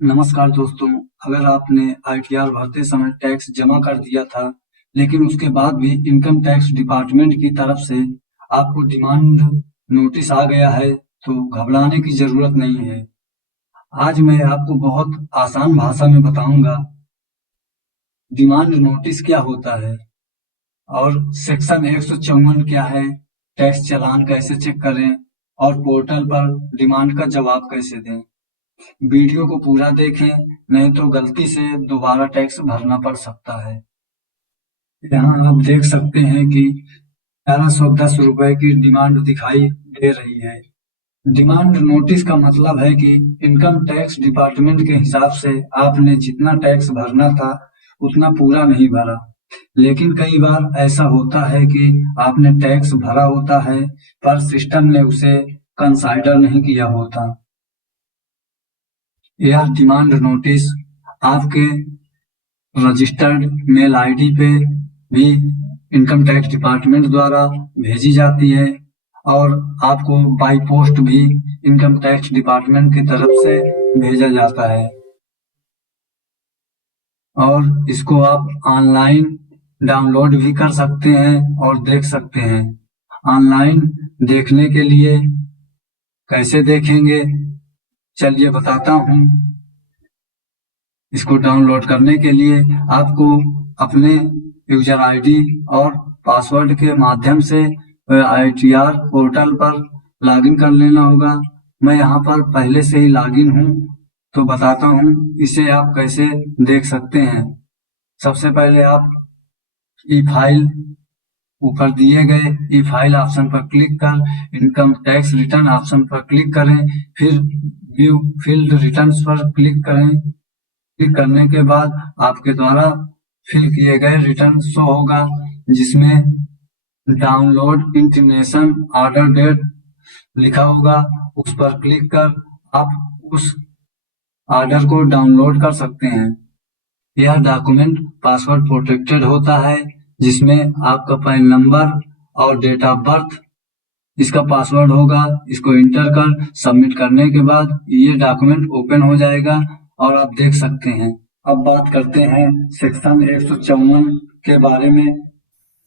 नमस्कार दोस्तों, अगर आपने आईटीआर भरते समय टैक्स जमा कर दिया था, लेकिन उसके बाद भी इनकम टैक्स डिपार्टमेंट की तरफ से आपको डिमांड नोटिस आ गया है, तो घबराने की ज़रूरत नहीं है। आज मैं आपको बहुत आसान भाषा में बताऊंगा, डिमांड नोटिस क्या होता है और सेक्शन 154 क्या है, टैक्स चालान कैसे चेक करें और पोर्टल पर डिमांड का जवाब कैसे दें। वीडियो को पूरा देखें, नहीं तो गलती से दोबारा टैक्स भरना पड़ सकता है। यहाँ आप देख सकते हैं कि 1110 रुपए की डिमांड दिखाई दे रही है। डिमांड नोटिस का मतलब है कि इनकम टैक्स डिपार्टमेंट के हिसाब से आपने जितना टैक्स भरना था उतना पूरा नहीं भरा। लेकिन कई बार ऐसा होता है कि आपने टैक्स भरा होता है पर सिस्टम ने उसे कंसाइडर नहीं किया होता। यह डिमांड नोटिस आपके रजिस्टर्ड मेल आईडी पे भी इनकम टैक्स डिपार्टमेंट द्वारा भेजी जाती है और आपको बाई पोस्ट भी इनकम टैक्स डिपार्टमेंट की तरफ से भेजा जाता है और इसको आप ऑनलाइन डाउनलोड भी कर सकते हैं और देख सकते हैं। ऑनलाइन देखने के लिए कैसे देखेंगे, चलिए बताता हूँ। इसको डाउनलोड करने के लिए आपको अपने यूजर आईडी और पासवर्ड के माध्यम से आईटीआर पोर्टल पर लॉगिन कर लेना होगा। मैं यहाँ पर पहले से ही लॉगिन हूँ, तो बताता हूँ इसे आप कैसे देख सकते हैं। सबसे पहले आप ई फाइल ऊपर दिए गए ई फाइल ऑप्शन पर क्लिक कर इनकम टैक्स रिटर्न ऑप्शन पर क्लिक करें, फिर व्यू फील्ड रिटर्न्स पर क्लिक करें। क्लिक करने के बाद आपके द्वारा फिल किए गए रिटर्न शो होगा, जिसमें डाउनलोड इंटीमेशन ऑर्डर डेट लिखा होगा। उस पर क्लिक कर आप उस ऑर्डर को डाउनलोड कर सकते हैं। यह डॉक्यूमेंट पासवर्ड प्रोटेक्टेड होता है, जिसमें आपका पैन नंबर और डेट ऑफ बर्थ इसका पासवर्ड होगा। इसको इंटर कर सबमिट करने के बाद ये डॉक्यूमेंट ओपन हो जाएगा और आप देख सकते हैं। अब बात करते हैं सेक्शन 154 के बारे में।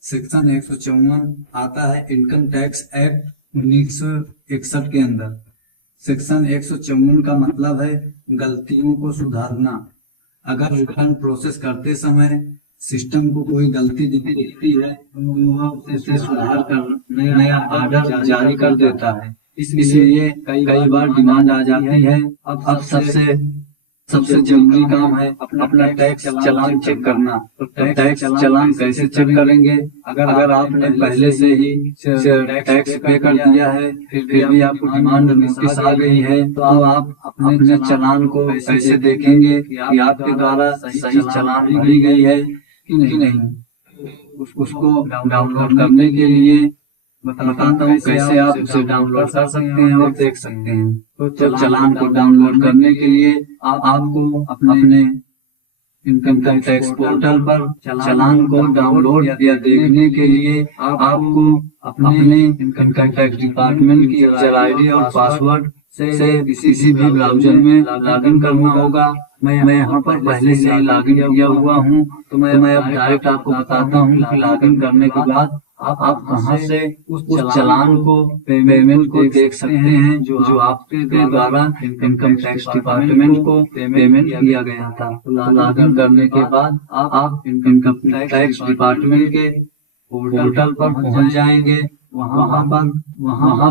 सेक्शन 154 आता है इनकम टैक्स एक्ट 1961 के अंदर। सेक्शन 154 का मतलब है गलतियों को सुधारना। अगर रिटर्न प्रोसेस करते समय सिस्टम को कोई गलती दिखती है तो वह उसे सुधार कर नया ऑर्डर जारी कर देता है। इसलिए कई बार डिमांड आ जाती है। अब सबसे जरूरी काम है अपना टैक्स चालान चेक करना। तो टैक्स चालान कैसे चेक करेंगे? अगर आपने पहले से ही टैक्स पे कर दिया है, फिर भी आपको डिमांड नोटिस आ गई है, तो अब आप अपने चालान को कैसे देखेंगे कि आपके द्वारा सही चालान भरी गई है कि नहीं। उसको डाउनलोड करने के लिए बताता हूँ कैसे आप उसे डाउनलोड कर सकते हैं और देख सकते हैं। तो चालान को डाउनलोड करने के लिए आपको अपने इनकम टैक्स पोर्टल पर चालान को डाउनलोड या देखने के लिए आपको अपने इनकम टैक्स डिपार्टमेंट की यूजर आईडी और पासवर्ड से किसी भी ब्राउजर में लॉगिन करना होगा। मैं यहाँ पर पहले से ही लॉगिन किया हुआ हूँ, तो मैं अब डायरेक्ट आपको बताता हूँ कि लॉगिन करने के बाद आप कहाँ से उस चालान को पेमेंट को देख सकते हैं जो आपके द्वारा इनकम टैक्स डिपार्टमेंट को पेमेंट किया गया था। तो लॉगिन करने के बाद आप इनकम टैक्स डिपार्टमेंट के पोर्टल पर पहुंच जाएंगे। वहाँ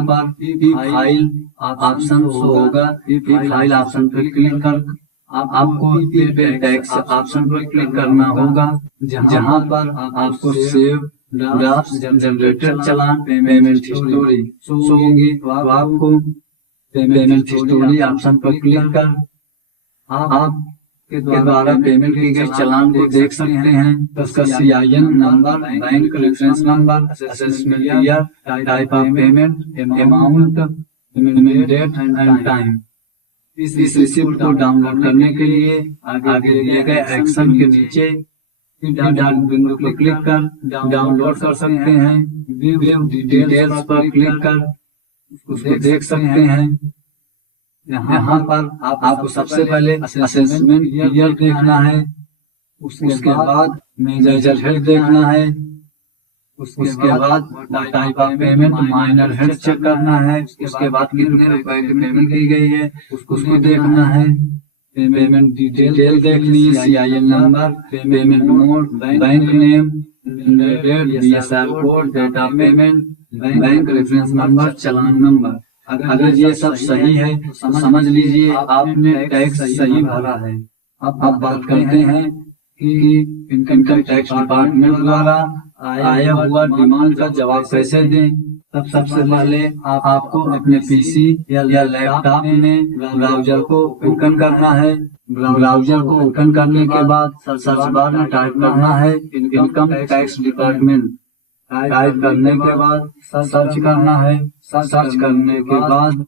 पर ई फाइल ऑप्शन शो होगा। ई फाइल ऑप्शन पर क्लिक कर आपको पे टैक्स ऑप्शन पर क्लिक करना होगा, जहाँ पर आपको सेव ड्राफ्ट जनरेटेड चालान पेमेंट हिस्टोरी शो होगी। तो आपको पेमेंट हिस्टोरी ऑप्शन पर क्लिक कर आपके द्वारा पेमेंट की गई चालान को देख सकते हैं। उसका CIN number, bank reference number, assessment year, type of payment, amount, date and time. इस रिसिप्ट को डाउनलोड करने के लिए आगे दिए गए एक्शन के नीचे बिंदु पर क्लिक कर डाउनलोड कर सकते हैं। व्यू डिटेल्स पर क्लिक कर उसको देख सकते हैं। यहाँ पर आपको सबसे पहले असेसमेंट ईयर देखना है, उसके बाद मेजर हेड देखना है, उसके बाद type of payment minor head check करना है, उसके बाद कितने रुपए की पेमेंट की गई है उसको देखना है, पेमेंट डिटेल देखनी है, CIN number, payment mode, bank name, date, BSR code, date of payment, bank reference number, challan number. अगर ये सब सही है तो समझ लीजिए आपने टैक्स सही भरा है। अब बात करते हैं कि इनकम टैक्स डिपार्टमेंट द्वारा आया हुआ डिमांड का जवाब कैसे दें। सबसे पहले आपको अपने PC या लैपटॉप में ब्राउजर को ओपन करना है। ब्राउजर को ओपन करने के बाद सर्च बार में टाइप करना है इनकम टैक्स डिपार्टमेंट। टाइप करने के बाद सर्च करना है। सर्च करने के बाद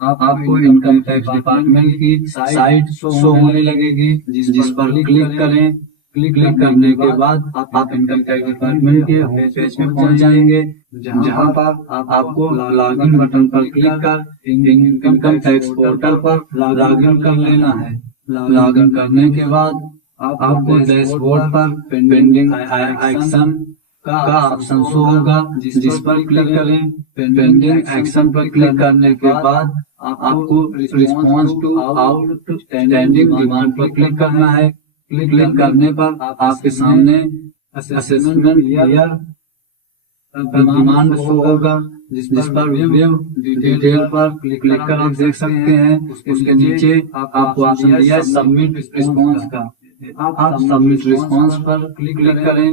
आपको इनकम टैक्स डिपार्टमेंट की साइट शो होने लगेगी, जिस पर क्लिक करें। क्लिक करने के बाद आप इनकम टैक्स डिपार्टमेंट के होम पेज में पहुंच जाएंगे, जहां पर आपको लॉगिन बटन पर क्लिक कर इनकम टैक्स पोर्टल पर लॉगिन कर लेना है। लॉगिन करने के बाद आपको डैशबोर्ड पर पेंडिंग एक्शन का ऑप्शन शो होगा, जिस पर क्लिक करें। पेंडिंग एक्शन पर क्लिक करने के बाद आपको रिस्पॉन्स टू आउटस्टैंडिंग डिमांड पर क्लिक करना है। क्लिक करने पर आपके सामने असेसमेंट ईयर डिमांड शो होगा, जिस पर व्यू डिटेल पर क्लिक कर आप देख सकते हैं। उसके नीचे आपको ऑप्शन दिया है सबमिट रिस्पॉन्स का। आप सबमिट रिस्पॉन्स पर क्लिक करें।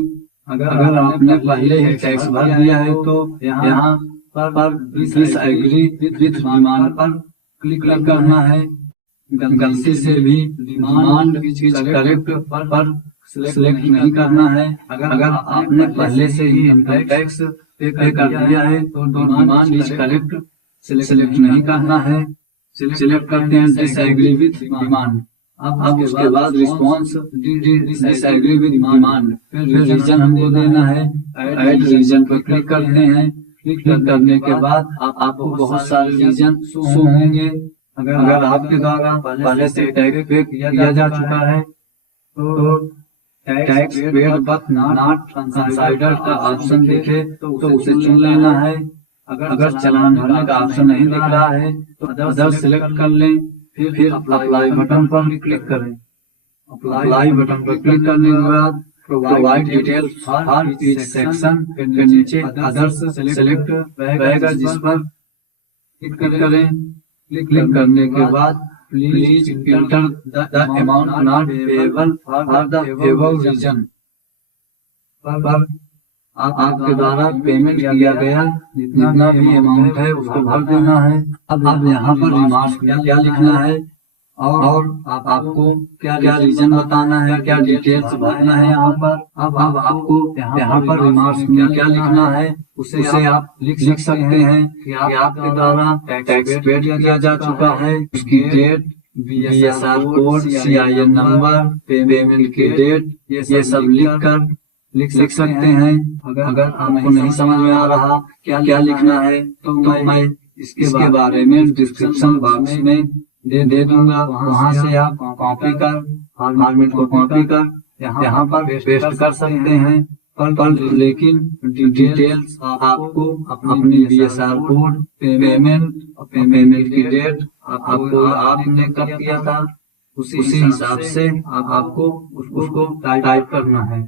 अगर आपने पहले ही टैक्स भर दिया है तो यहाँ पर दिस एग्री विथ डिमांड पर क्लिक करना है। गलती से भी डिमांड इज करेक्ट पर सिलेक्ट नहीं करना है। अगर आपने पहले से ही इनकम टैक्स पे कर दिया है तो डिमांड इज करेक्ट सिलेक्ट नहीं करना है। सिलेक्ट करते हैं डिसएग्री विथ डिमांड। अब उसके बाद रिस्पॉन्स डिसएग्री विथ डिमांड, फिर रीजन हमको देना है। ऐड रीजन पर क्लिक करते हैं। क्लिक करने के बाद आपको बहुत सारे रीजन शो होंगे। अगर आपके द्वारा पहले से टैक्स पे किया जा चुका है तो tax paid but not considered का ऑप्शन दिखे तो उसे चुन लेना है। अगर चालान भरने का ऑप्शन नहीं दिख रहा है तो अदर सिलेक्ट कर लें। फिर अप्लाई बटन पर क्लिक करें। अप्लाई बटन पर क्लिक करने के बाद provide detail for each section के नीचे अदर्स सिलेक्ट रहेगा, जिस पर क्लिक करें। क्लिक करने के बाद please enter the amount not payable for the above reason पर आपके द्वारा पेमेंट किया गया जितना भी अमाउंट है उसको भर देना है। अब यहाँ पर रिमार्क्स क्या लिखना है और आपको क्या रीजन बताना है, क्या डिटेल्स भरना है यहाँ पर। अब आपको यहाँ पर रिमार्क्स में क्या लिखना है उसे आप लिख सकते हैं कि आपके द्वारा टैक्स पेड किया जा चुका है, उसकी date, BSR code, CIN number, payment की डेट, ये सब लिख सकते हैं। अगर आपको नहीं समझ में आ रहा क्या लिखना है तो मैं इसके बारे में डिस्क्रिप्शन बॉक्स में दे दूंगा। वहां से आप कॉपी कर फॉर्मेट को कॉपी कर यहाँ पर पेस्ट कर सकते हैं। पर लेकिन डिटेल्स आपको अपनी BSR कोड, पेमेंट की डेट आपने कब किया था उसी हिसाब से आपको उसको टाइप करना है।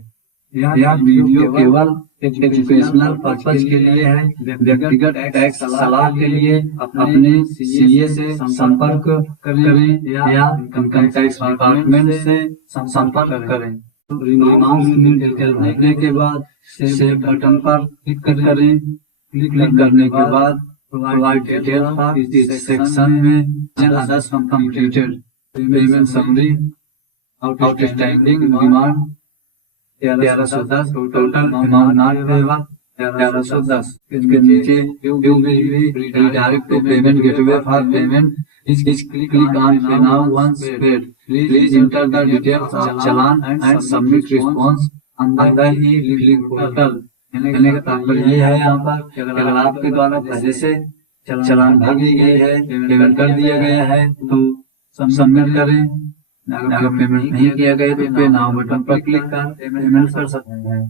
यह वीडियो केवल एजुकेशनल पर्पज के लिए है। व्यक्तिगत टैक्स सलाह के लिए अपने CA से संपर्क करें या इनकम टैक्स डिपार्टमेंट से संपर्क करें। रिमार्क्स में डिटेल भरने के बाद सेव बटन पर क्लिक करें। क्लिक करने के बाद प्रोवाइड डिटेल फॉर इस सेक्शन में others completed, payment summary, outstanding demand 1110, total amount not payable 1110। इसके नीचे you will be redirect to payment gateway for payment is click on now once paid, please enter the details of challan and submit response under E portal. कहने का तात्पर्य ये है यहाँ पर कि अगर आपके द्वारा पहले से चालान भर दी गई है, पेमेंट कर दिया गया है तो सबमिट करें। अगर पेमेंट नहीं किया गया तो पे नाउ बटन पर क्लिक कर पेमेंट कर सकते हैं।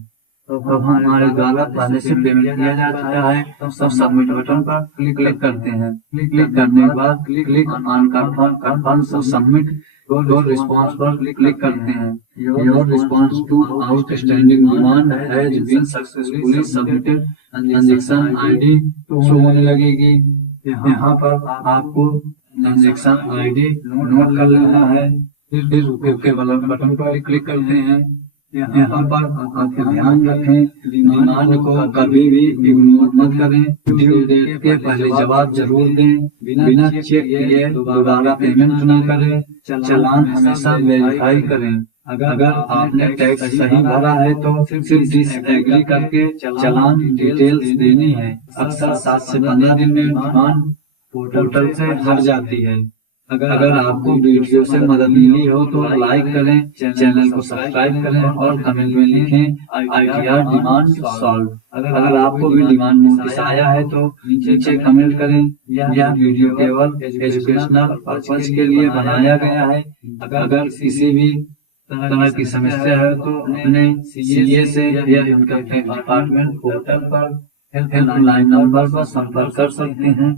तो हमारे द्वारा पहले से पेमेंट किया जा चुका है तो सब सबमिट बटन पर क्लिक करते हैं। क्लिक करने के बाद क्लिक ऑन कंफर्म सब सबमिट योर रिस्पांस पर क्लिक करते हैं। Your response to outstanding demand has been successfully submitted, transaction ID show होने लगेगी। यहाँ पर आपको ट्रांजैक्शन आईडी नोट कर लेना है। फिर ओके वाला बटन पर क्लिक करते हैं। यहाँ पर आपको ध्यान रखें डिमांड को कभी भी इग्नोर मत करें। ड्यू डेट के पहले जवाब जरूर दें। बिना चेक किए दोबारा पेमेंट न करें। चालान हमेशा वेरीफाई करें। अगर आपने टैक्स सही भरा है तो सिर्फ डिसएग्री करके चालान डिटेल्स देनी है। अक्सर 7 से 15 दिन में डिमांड पोर्टल से हट जाती है। अगर आपको वीडियो से मदद मिली हो तो लाइक करें, चैनल को सब्सक्राइब करें और कमेंट में लिखें ITR डिमांड सॉल्व। अगर आपको भी डिमांड नोटिस आया है तो नीचे कमेंट करें। यह वीडियो केवल एजुकेशनल पर्पज के लिए बनाया गया है। अगर किसी भी तरह की समस्या है तो अपने CA से या इनकम टैक्स डिपार्टमेंट पोर्टल पर हेल्पलाइन नंबर पर संपर्क कर सकते हैं।